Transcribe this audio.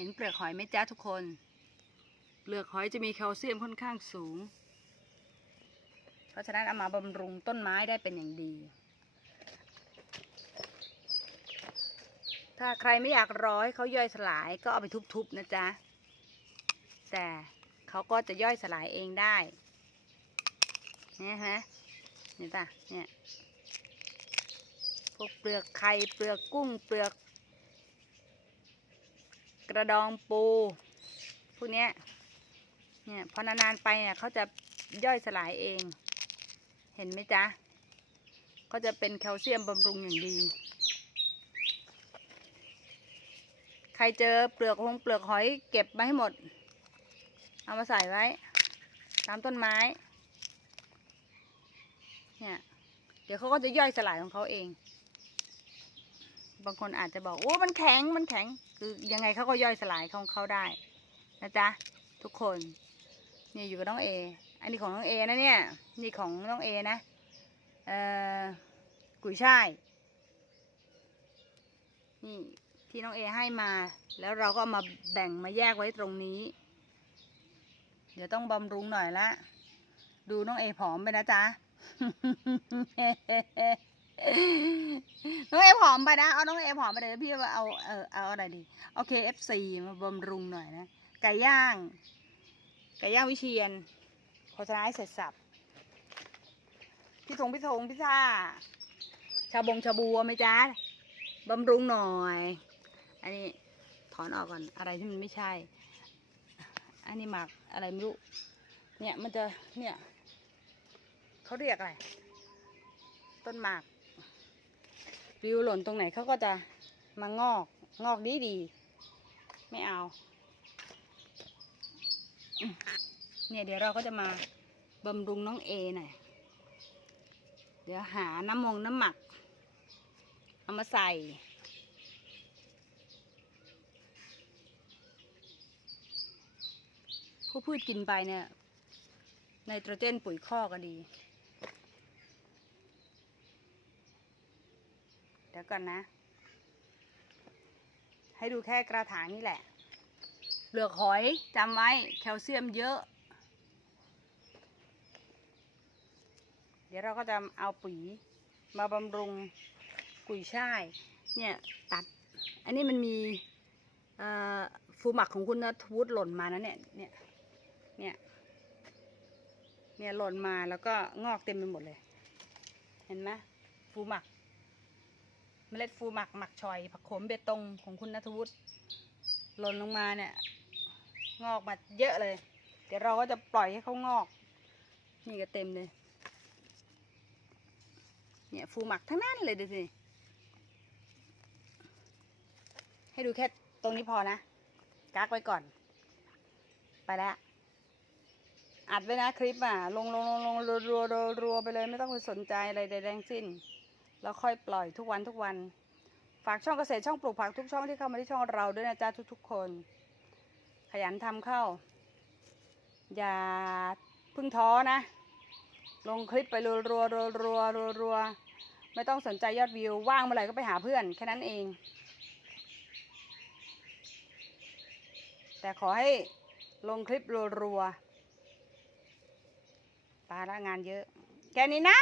ห็นเปลือกหอยไหมจ้าทุกคน เปลือกหอยจะมีแคลเซียมค่อนข้างสูง เพราะฉะนั้นเอามาบำรุงต้นไม้ได้เป็นอย่างดี ถ้าใครไม่อยากรอให้เขาย่อยสลายก็เอาไปทุบๆนะจ๊ะ แต่เขาก็จะย่อยสลายเองได้เนี่ยฮะเห็นปะเนี่ยพวกเปลือกไข่เปลือกกุ้งเปลือก กระดองปูพวกเนี้ยเนี่ยพอนานๆไปเนี่ยเขาจะย่อยสลายเอง เห็นไหมจ๊ะก็จะเป็นแคลเซียมบำรุงอย่างดี ใครเจอเปลือกหงเปลือกหอยเก็บมาให้หมด เอามาใส่ไว้ ตามต้นไม้ เนี่ย เดี๋ยวเขาก็จะย่อยสลายของเขาเอง บางคนอาจจะบอกโอ้มันแข็งมันแข็งคือยังไงเขาก็ย่อยสลายของเขาได้นะจ๊ะทุกคนนี่อยู่กับน้องเออันนี้ของน้องเอนะเนี่ยนี่ของน้องเอนะเอ่อกุยช่ายนี่ที่น้องเอให้มา แล้วเราก็ามาแบ่งมาแยกไว้ตรงนี้ เดี๋ยวต้องบำรุงหน่อยละ ดูน้องเอผอมไปนะจ๊ะ น้องเอผอมไปนะ เอาน้องเอผอมไปเดี๋ยพี่ว่าเอาเออเอาอะไรดีเอา KFC มาบำรุงหน่อยนะ ไก่ย่าง ไก่ย่างวิเชียนโฆษณาให้เสร็จสับ พี่ธงพี่ธงพี่ซ่า ชาบงชาบัวไหมจ๊ะบำรุงหน่อย อันนี้ถอนออกก่อนอะไรที่มันไม่ใช่ อันนี้หมักอะไรไม่รู้ เนี่ยมันจะเนี่ยเขาเรียกอะไร ต้นหมาก ปลิวหล่นตรงไหนเขาก็จะมางอกงอกดีดีไม่เอา เนี่ยเดี๋ยวเราก็จะมาบำรุงน้องเอหน่อยเดี๋ยวหาน้ำมงน้ำหมัก เอามาใส่ผู้พืชกินไปเนี่ยไนโตรเจนปุ๋ยข้อก็ดี ดี๋ยวก่อนนะ ให้ดูแค่กระถางนี่แหละเปลือกหอยจำไว้แคลเซียมเยอะ เดี๋ยวเราก็จะเอาปุ๋ยมาบำรุงกุยช่ายเนี่ยตัด อันนี้มันมีเอ่อฟูหมักของคุณนัทวุฒิหล่นมานะเนี่ยเนี่ยเนี่ยเนี่ยหล่นมาแล้วก็งอกเต็มไปหมดเลย เห็นไหมฟูหมัก เมล็ดฟูหมักหมักชอย ผักโขมเบตงของคุณนัทวุฒิหล่นลงมาเนี่ย งอกมาเยอะเลย เดี๋ยวเราก็จะปล่อยให้เขางอก นี่ก็เต็มเลย เนี่ยฟูหมักทั้งนั้นเลยดูสิให้ดูแค่ตรงนี้พอนะกักไว้ก่อน ไปแล้วอัดไว้นะคลิปอะ ลงลงลงลงรัวรัวรัวไปเลยไม่ต้องไปสนใจอะไรใดๆทั้งสิ้น แล้วค่อยปล่อยทุกวันทุกวัน ฝากช่องเกษตรช่องปลูกผักทุกช่องที่เข้ามาที่ช่องเราด้วยนะจ๊ะทุกๆคน ขยันทำเข้า อย่าเพึ่งท้อนะ ลงคลิปไปรัวรัวรัวรัวรัวรัวไม่ต้องสนใจยอดวิว ว่างเมื่อไหร่ก็ไปหาเพื่อนแค่นั้นเอง แต่ขอให้ลงคลิปรัวรัวๆปาละงานเยอะแค่นี้นะ